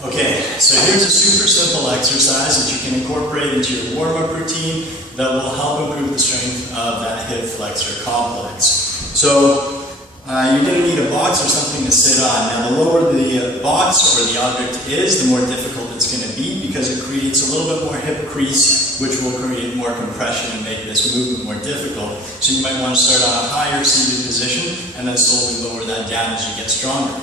Okay, so here's a super simple exercise that you can incorporate into your warm-up routine that will help improve the strength of that hip flexor complex. So you're going to need a box or something to sit on. Now the lower the box or the object is, the more difficult it's going to be because it creates a little bit more hip crease, which will create more compression and make this movement more difficult. So you might want to start on a higher seated position and then slowly lower that down as you get stronger.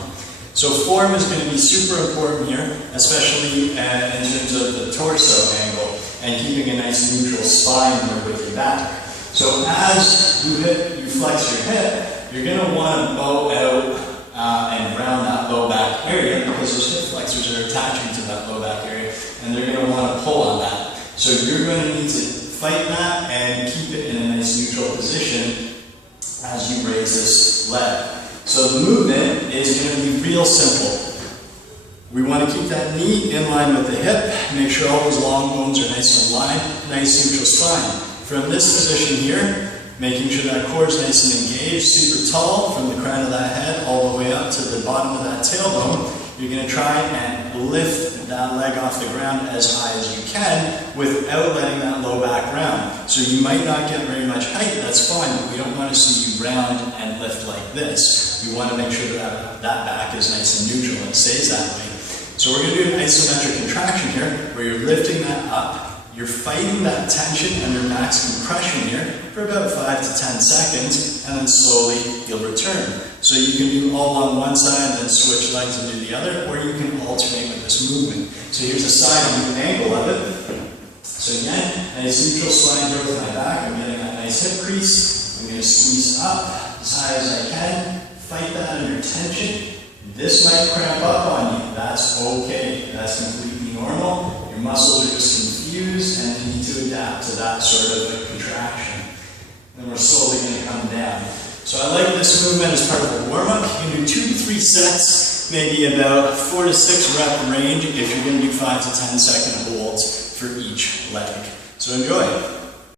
So form is going to be super important here, especially in terms of the torso angle and keeping a nice neutral spine there with your back. So as you flex your hip, you're going to want to bow out and round that low back area because those hip flexors are attaching to that low back area and they're going to want to pull on that. So you're going to need to fight that and keep it in a nice neutral position as you raise this leg. So the movement is going to be real simple. We want to keep that knee in line with the hip, make sure all those long bones are nice and aligned, nice neutral spine. From this position here, making sure that core is nice and engaged, super tall from the crown of that head all the way up to the bottom of that tailbone. You're going to try and lift that leg off the ground as high as you can without letting that low back round. So you might not get very much height, that's fine, but we don't want to see you round and lift like this. We want to make sure that that back is nice and neutral and stays that way. So we're going to do an isometric contraction here, where you're lifting that up. You're fighting that tension under max compression here for about 5 to 10 seconds, and then slowly you'll return. So you can do all on one side, then switch legs and do the other, or you can alternate with this movement. So here's a side view angle of it. So again, nice neutral spine here with my back. I'm getting that nice hip crease. I'm going to squeeze up as high as I can. Fight that under tension. This might cramp up on you. That's okay. That's completely normal. Your muscles are just confused and you need to adapt to that sort of a contraction. Then we're slowly going to come down. So I like this movement as part of a warm-up. You can do 2 to 3 sets, maybe about 4 to 6 rep range if you're going to do 5 to 10 second holds for each leg. So enjoy.